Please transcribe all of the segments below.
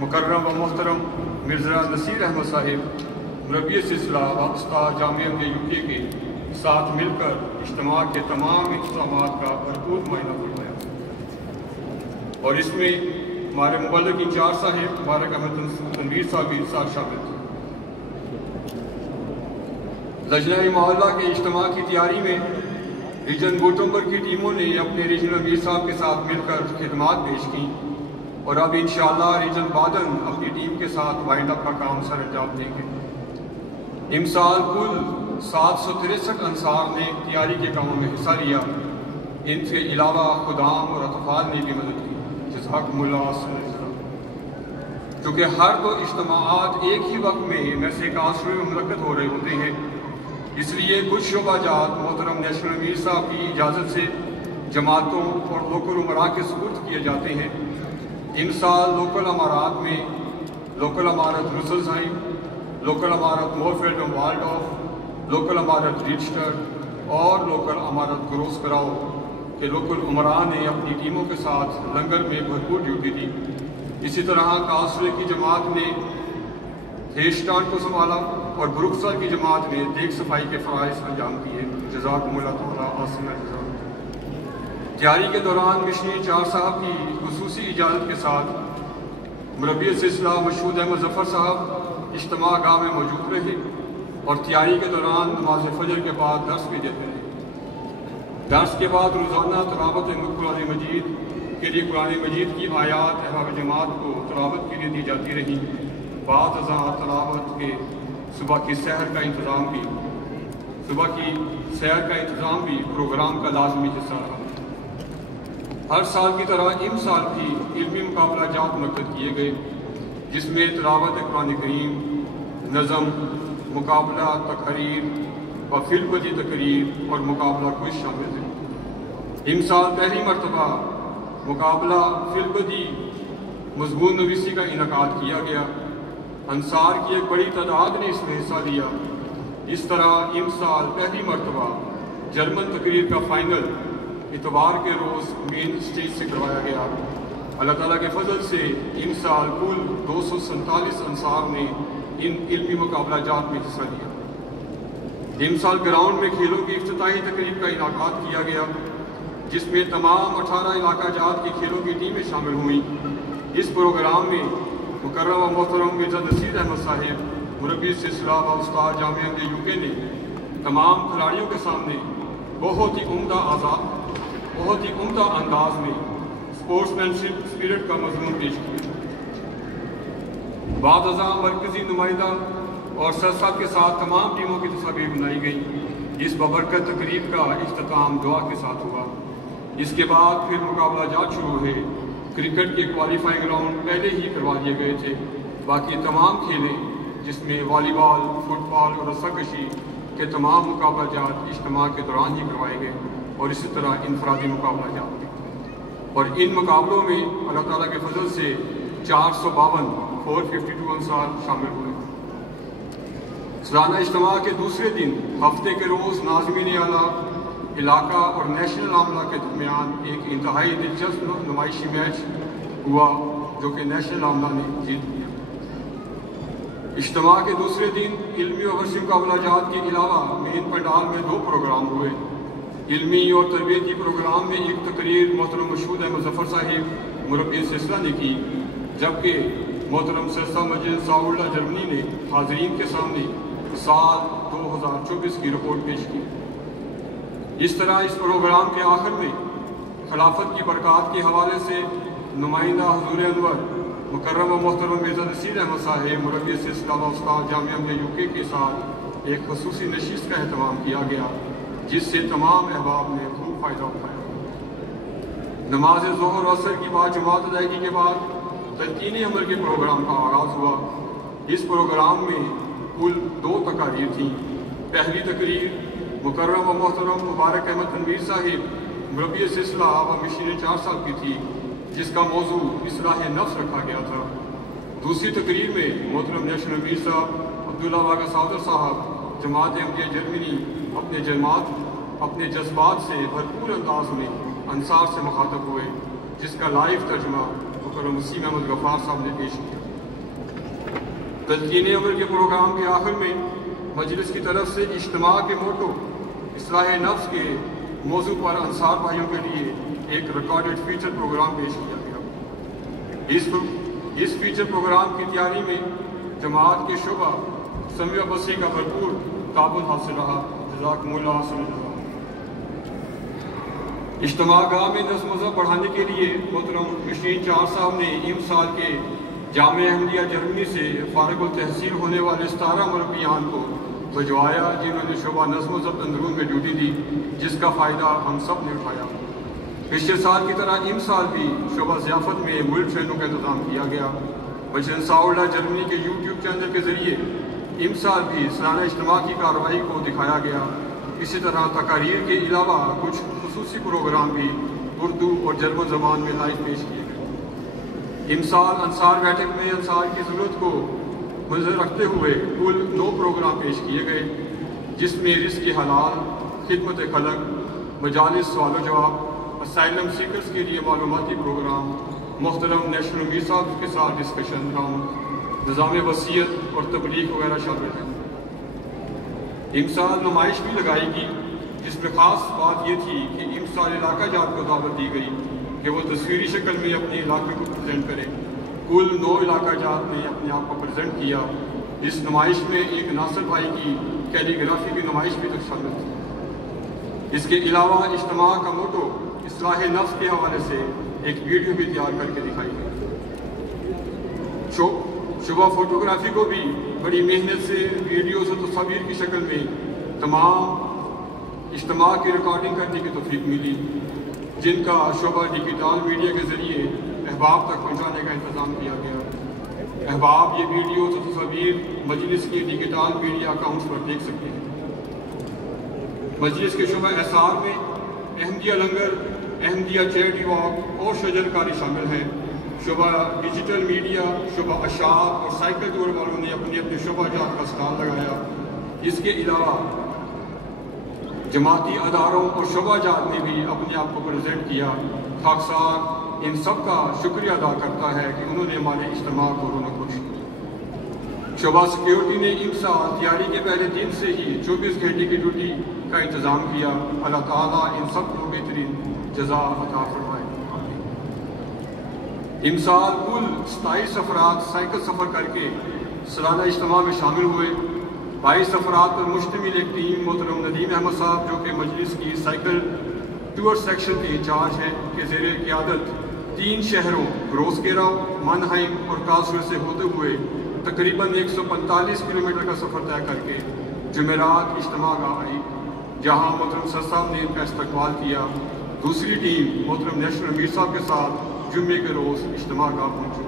مکرم و محترم مرزا نصیر احمد صاحب مربی سلسلہ وابستہ جامعہ UK کے ساتھ مل کر اجتماع کے تمام انتظامات کا بھرپور معائنہ کروایا اور اس میں ہمارے مبلغ انچارج صاحب مبارک احمد تنویر صاحب بھی شامل تھے۔ لجنہ معاملہ کے اجتماع کی تیاری میں ریجن گوتمبرگ کی ٹیموں نے اپنے ریجنل امیر صاحب کے ساتھ مل کر خدمات پیش کی اور اب انشاءاللہ ریجن بادن اپنی ٹیم کے ساتھ وائنڈ اپ کا کام سر انجام دیں گے۔ امسال کل 763 انصار نے تیاری کے کاموں میں حصہ لیا، ان کے علاوہ خدام اور اطفال نے بھی مدد کی۔ جزاکم اللہ خیر۔ چونکہ ہر دو اجتماعات ایک ہی وقت میں سے کانسلوں میں منعقد ہو رہے ہوتے ہیں، اس لیے کچھ شعبہ جات محترم نیشنل امیر صاحب کی اجازت سے جماعتوں اور لوکل امراء کے سپرد کیے جاتے ہیں۔ امسال لوکل امارات میں لوکل امارت روسلزہائم، لوکل امارت مورفیلڈ و والڈورف، لوکل امارت ریچسٹر اور لوکل امارت گروس کراؤ کے لوکل امراء نے اپنی ٹیموں کے ساتھ لنگر میں بھرپور ڈیوٹی دی۔ اسی طرح کاؤنسل کی جماعت نے ہیشٹان کو سنبھالا اور بروکسل کی جماعت نے دیگ صفائی کے فرائض انجام دیے۔ جزاکم اللہ تعالیٰ آسن جزاک۔ تیاری کے دوران مشنی انچارج صاحب کی خصوصی اجازت کے ساتھ مربی سلسلہ مشہود احمد ظفر صاحب اجتماع گاہ میں موجود رہے اور تیاری کے دوران نماز فجر کے بعد درس بھی دیتے رہے۔ درس کے بعد روزانہ تلاوت قرآن مجید کے لیے قرآن مجید کی آیات احباب جماعت کو تلاوت کے لیے دی جاتی رہی۔ بعد ازاں تلاوت کے صبح کی سحر کا انتظام بھی پروگرام کا لازمی حصہ رہا۔ ہر سال کی طرح اس سال بھی علمی مقابلہ جات منعقد کیے گئے، جس میں تلاوت قرآن کریم، نظم، مقابلہ تقریر و فی البدی تقریر اور مقابلہ کوئز شامل ہیں۔ اس سال پہلی مرتبہ مقابلہ فی البدی مضمون نویسی کا انعقاد کیا گیا۔ انصار کی ایک بڑی تعداد نے اس میں حصہ لیا۔ اس طرح اس سال پہلی مرتبہ جرمن تقریر کا فائنل اتوار کے روز مین اسٹیج سے کروایا گیا۔ اللہ تعالیٰ کے فضل سے ان سال کل 247 انصار نے ان علمی مقابلہ جات میں حصہ لیا۔ ان سال گراؤنڈ میں کھیلوں کی افتتاحی تقریب کا انعقاد کیا گیا، جس میں تمام 18 علاقہ جات کی کھیلوں کی ٹیمیں شامل ہوئیں۔ اس پروگرام میں مکرم و محترم مرزا نصیر احمد صاحب مربی سلسلہ و استاد جامعہ UK نے تمام کھلاڑیوں کے سامنے بہت ہی عمدہ انداز میں اسپورٹس مین شپ اسپرٹ کا مضمون پیش کیا۔ بعد ازاں مرکزی نمائندہ اور سر صاحب کے ساتھ تمام ٹیموں کی تصاویر بنائی گئیں، جس ببرکت تقریب کا اختتام دعا کے ساتھ ہوا۔ اس کے بعد پھر مقابلہ جات شروع ہوئے۔ کرکٹ کے کوالیفائنگ راؤنڈ پہلے ہی کروا دیے گئے تھے، باقی تمام کھیلیں جس میں والی بال، فٹ بال اور رسہ کشی کے تمام مقابلہ جات اجتماع کے دوران ہی کروائے گئے، اور اسی طرح انفرادی مقابلہ جات بھی۔ اور ان مقابلوں میں اللہ تعالیٰ کے فضل سے 452 انصار شامل ہوئے۔ سالانہ اجتماع کے دوسرے دن ہفتے کے روز ناظمین اعلیٰ علاقہ اور نیشنل عاملہ کے درمیان ایک انتہائی دلچسپ نمائشی میچ ہوا، جو کہ نیشنل عاملہ نے جیت لیا۔ اجتماع کے دوسرے دن علمی اور ورثی مقابلہ جات کے علاوہ مین پنڈال میں 2 پروگرام ہوئے۔ علمی اور تربیتی پروگرام میں ایک تقریر محترم مشہود احمد ظفر صاحب مربی سلسلہ نے کی، جبکہ محترم سرسا مجلس ساؤلہ جرمنی نے حاضرین کے سامنے سال 2024 کی رپورٹ پیش کی۔ اس طرح اس پروگرام کے آخر میں خلافت کی برکات کے حوالے سے نمائندہ حضور انور مکرم و محترم مرزا نصیر احمد صاحب مربی سلسلہ و استاد جامعہ UK کے ساتھ ایک خصوصی نشست کا اہتمام کیا گیا، جس سے تمام احباب نے خوب فائدہ اٹھایا۔ نماز ظہر و عصر کی بعد جماعت ادائیگی کے بعد تلقین عمل کے پروگرام کا آغاز ہوا۔ اس پروگرام میں کل 2 تقاریر تھیں۔ پہلی تقریر مکرم و محترم مبارک احمد تنویر صاحب مربی سلسلہ و مشیر 4 سال کی تھی، جس کا موضوع اصلاح نفس رکھا گیا تھا۔ دوسری تقریر میں محترم نیشنل امیر صاحب عبداللہ واقع صادر صاحب جماعت احمدیہ جرمنی اپنے جذبات سے بھرپور انداز میں انصار سے مخاطب ہوئے، جس کا لائیو ترجمہ محترم وسیم احمد غفار صاحب نے پیش کیا۔ تلقین عمل کے پروگرام کے آخر میں مجلس کی طرف سے اجتماع کے موٹو اصلاح نفس کے موضوع پر انصار بھائیوں کے لیے ایک ریکارڈڈ فیچر پروگرام پیش کیا گیا۔ اس فیچر پروگرام کی تیاری میں جماعت کے شعبہ سمیع و بصری کا بھرپور تعاون حاصل رہا۔ جزاکم اللہ خیر۔ اجتماع گاہ میں نظم و ضبط بڑھانے کے لیے محترم مشیر 4 صاحب نے سال کے جامعہ احمدیہ جرمنی سے فارغ التحصیل ہونے والے 17 مربیان کو بھجوایا، جنہوں نے شعبہ نظم و ضبط اندرون میں ڈیوٹی دی، جس کا فائدہ ہم سب نے اٹھایا۔ پچھلے سال کی طرح سال بھی شعبہ ضیافت میں ورلڈ ٹرینوں کا انتظام کیا گیا۔ مجلس ساؤلہ جرمنی کے YouTube چینل کے ذریعے سال بھی سالانہ اجتماع کی کارروائی کو دکھایا گیا۔ اسی طرح تقاریر کے علاوہ کچھ خصوصی پروگرام بھی اردو اور جرمن زبان میں لائیو پیش کیے گئے۔ امسال انصار بیٹھک میں انصار کی ضرورت کو منظر رکھتے ہوئے کل 9 پروگرام پیش کیے گئے، جس میں رزق حلال، خدمت خلق، مجالس سوال و جواب، اسائلم سیکرز کے لیے معلوماتی پروگرام، محترم نیشنل امیر صاحب کے ساتھ ڈسکشن راؤنڈ، نظام وصیت اور تبلیغ وغیرہ شامل ہیں۔ امسال نمائش بھی لگائی گئی، جس میں خاص بات یہ تھی کہ امسال علاقہ جات کو دعوت دی گئی کہ وہ تصویری شکل میں اپنے علاقے کو پریزنٹ کریں۔ کل 9 علاقہ جات نے اپنے آپ کو پریزنٹ کیا۔ اس نمائش میں ایک ناصر بھائی کی کیلیگرافی کی نمائش بھی شامل تھی۔ اس کے علاوہ اجتماع کا موٹو اصلاح نفس کے حوالے سے ایک ویڈیو بھی تیار کر کے دکھائی گئی۔ شعبہ فوٹوگرافی کو بھی بڑی محنت سے ویڈیوز اور تصاویر کی شکل میں تمام اجتماع کی ریکارڈنگ کرنے کی توفیق ملی، جن کا شعبہ ڈیجیٹل میڈیا کے ذریعے احباب تک پہنچانے کا انتظام کیا گیا۔ احباب یہ ویڈیوز اور تصاویر مجلس کے ڈیجیٹل میڈیا اکاؤنٹس پر دیکھ سکتے ہیں۔ مجلس کے شعبہ احسار میں احمدیہ لنگر، احمدیہ چیریٹی واک اور شجر کاری شامل ہیں۔ شعبہ ڈیجیٹل میڈیا، شعبہ اشعار اور سائیکل ٹور والوں نے اپنے اپنے شعبہ جات کا اسٹال لگایا۔ اس کے علاوہ جماعتی اداروں اور شعبہ جات نے بھی اپنے آپ کو پریزنٹ کیا۔ خاکسار ان سب کا شکریہ ادا کرتا ہے کہ انہوں نے ہمارے اجتماع کو رونق بخشی۔ شعبہ سیکیورٹی نے امسال تیاری کے پہلے دن سے ہی 24 گھنٹے کی ڈیوٹی کا انتظام کیا۔ اللہ تعالیٰ ان سب کو بہترین جزا عطا فرمائے۔ امسال کل 27 افراد سائیکل سفر کر کے سالانہ اجتماع میں شامل ہوئے۔ 22 افراد پر مشتمل ایک ٹیم محترم ندیم احمد صاحب جو کہ مجلس کی سائیکل ٹور سیکشن کے انچارج ہیں کے زیر قیادت 3 شہروں گروسگیراؤ، مانہائم اور کارلسروے سے ہوتے ہوئے تقریباً 145 کلومیٹر کا سفر طے کر کے جمعرات اجتماع گاہ آئی، جہاں محترم سر صاحب نے ان کا استقبال کیا۔ دوسری ٹیم محترم نیشنل امیر صاحب کے ساتھ جمعے کے روز اجتماع گاہ پہنچی۔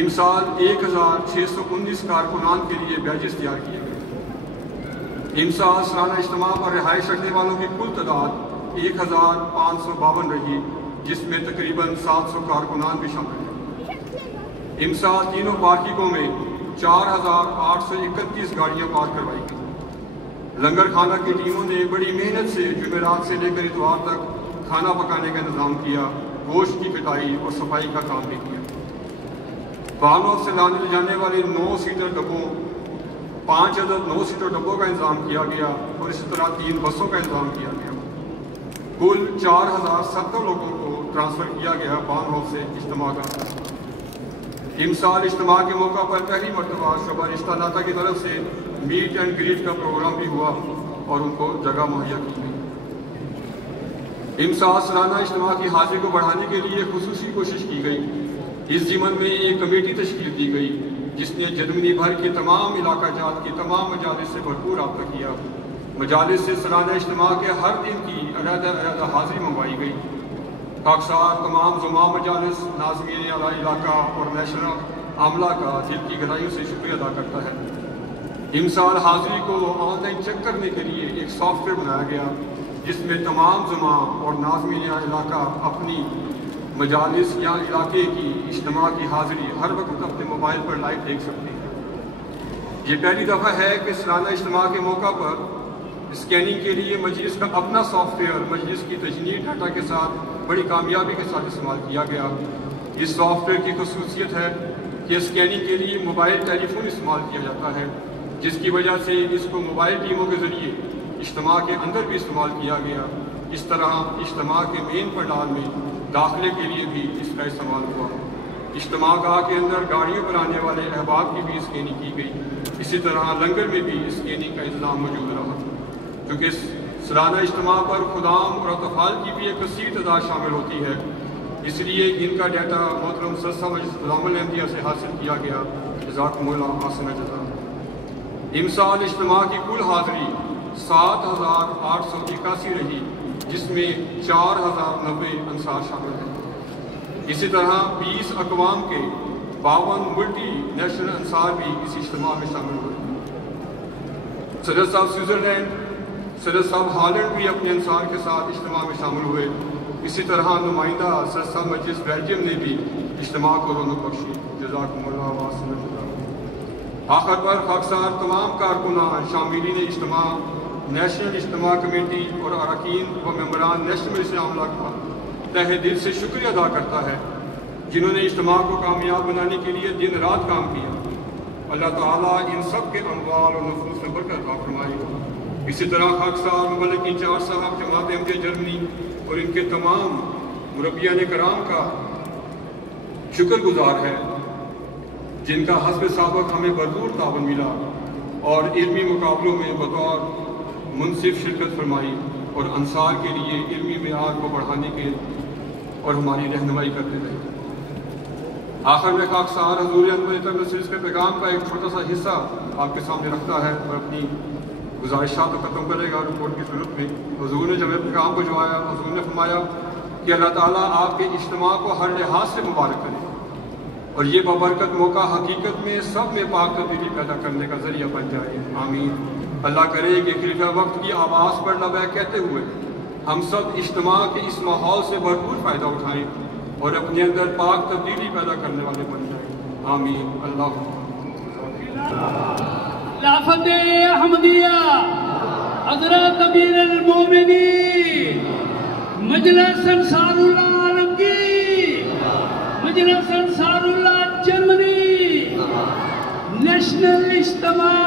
امسال 1619 کارکنان کے لیے بیجز تیار کیے گئے۔ امسال سالانہ اجتماع پر رہائش رکھنے والوں کی کل تعداد 1552 رہی، جس میں تقریباً 700 کارکنان بھی شامل ہیں۔ امسال تینوں پارکنگوں میں 4831 گاڑیاں پارک کروائی گئیں۔ لنگر خانہ کی ٹیموں نے بڑی محنت سے جمعرات سے لے کر اتوار تک کھانا پکانے کا انتظام کیا، گوشت کی کٹائی اور صفائی کا کام بھی کیا۔ بانوں سے لانے لے جانے والے 9 سیٹر ڈبوں 5 عدد 9 سیٹر ڈبوں کا انتظام کیا گیا اور اسی طرح 3 بسوں کا انتظام کیا گیا۔ کل 4070 لوگوں کو ٹرانسفر کیا گیا بانوں سے اجتماع کا۔ امسال اجتماع کے موقع پر پہلی مرتبہ شعبہ رشتہ ناطہ کی طرف سے میٹ اینڈ گریٹ کا پروگرام بھی ہوا اور ان کو جگہ مہیا کی گئی۔ امسال سالانہ اجتماع کی حاضری کو بڑھانے کے لیے خصوصی کوشش کی گئی۔ اس ضمن میں ایک کمیٹی تشکیل دی گئی جس نے جرمنی بھر کے تمام علاقہ جات کی تمام مجالس سے بھرپور رابطہ کیا۔ مجالس سے سالانہ اجتماع کے ہر دن کی علیحدہ حاضری منگوائی گئی۔ خاکسار تمام زمام مجالس، ناظمین اعلیٰ علاقہ اور نیشنل عملہ کا دل کی گہرائیوں سے شکریہ ادا کرتا ہے۔ امسال حاضری کو آن لائن چیک کرنے کے لیے ایک سافٹ ویئر بنایا گیا جس میں تمام زمام اور ناظمین علاقہ اپنی مجالس یا علاقے کی اجتماع کی حاضری ہر وقت اپنے موبائل پر لائیو دیکھ سکتے ہیں۔ یہ پہلی دفعہ ہے کہ سالانہ اجتماع کے موقع پر اسکیننگ کے لیے مجلس کا اپنا سافٹ ویئر مجلس کی تجنید ڈاٹا کے ساتھ بڑی کامیابی کے ساتھ استعمال کیا گیا۔ اس سافٹ ویئر کی خصوصیت ہے کہ اسکیننگ کے لیے موبائل ٹیلی فون استعمال کیا جاتا ہے، جس کی وجہ سے اس کو موبائل ٹیموں کے ذریعے اجتماع کے اندر بھی استعمال کیا گیا۔ اس طرح اجتماع کے مین پنڈال میں داخلے کے لیے بھی اس کا استعمال ہوا۔ اجتماع گاہ کے اندر گاڑیوں پر آنے والے احباب کی بھی اسکیننگ کی گئی۔ اسی طرح لنگر میں بھی اسکیننگ کا انتظام موجود رہا، کیونکہ سالانہ اجتماع پر خدام اور اطفال کی بھی ایک کثیر تعداد شامل ہوتی ہے، اس لیے ان کا ڈیٹا محترم سرسا مجلس غلام الاحمدیہ سے حاصل کیا گیا۔ جزاکم اللہ حسن جزا۔ امسال اجتماع کی کل حاضری 7881 رہی، جس میں 4090 انصار شامل ہیں۔ اسی طرح 20 اقوام کے 52 ملٹی نیشنل انصار بھی اس اجتماع میں شامل ہوئے۔ صدر صاحب سوئٹزرلینڈ، صدر صاحب ہالینڈ بھی اپنے انصار کے ساتھ اجتماع میں شامل ہوئے۔ اسی طرح نمائندہ صدر صاحب مجلس بیلجیم نے بھی اجتماع کو رونق بخشی۔ جزاکم اللہ واسن جزا۔ آخر پر خاکسار تمام کارکنان، شاملین اجتماع، نیشنل اجتماع کمیٹی اور اراکین و ممبران نیشنل مجلس عاملہ کا تہہ دل سے شکریہ ادا کرتا ہے، جنہوں نے اجتماع کو کامیاب بنانے کے لیے دن رات کام کیا۔ اللہ تعالیٰ ان سب کے اموال اور نفوس میں برکت عطا فرمائے۔ اسی طرح خاکسار مملک انچارج صاحب جماعت احمدیہ جرمنی اور ان کے تمام مربیان کرام کا شکر گزار ہے، جن کا حسب سابق ہمیں بھرپور تعاون ملا اور علمی مقابلوں میں بطور منصف شرکت فرمائی اور انصار کے لیے علمی معیار کو بڑھانے کے اور ہماری رہنمائی کرتے رہے۔ آخر میں خاکسار حضور احمد کے پیغام کا ایک چھوٹا سا حصہ آپ کے سامنے رکھتا ہے اور اپنی گزارشات کو ختم کرے گا رپورٹ کی صورت میں۔ حضور نے جب پیغام کو جوایا، حضور نے فرمایا کہ اللہ تعالیٰ آپ کے اجتماع کو ہر لحاظ سے مبارک کرے اور یہ بابرکت موقع حقیقت میں سب میں پاک تبدیلی پیدا کرنے کا ذریعہ بن جائے، آمین۔ اللہ کرے کہ خلیفہ وقت کی آواز پر لبیک کہتے ہوئے ہم سب اجتماع کے اس ماحول سے بھرپور فائدہ اٹھائیں اور اپنے اندر پاک تبدیلی پیدا کرنے والے بن جائیں، آمین۔ اللہ خلافت احمدیہ حضرت امیر المومنین مجلس انصار اللہ عالمگیر، مجلس انصار اللہ جرمنی، نیشنل اجتماع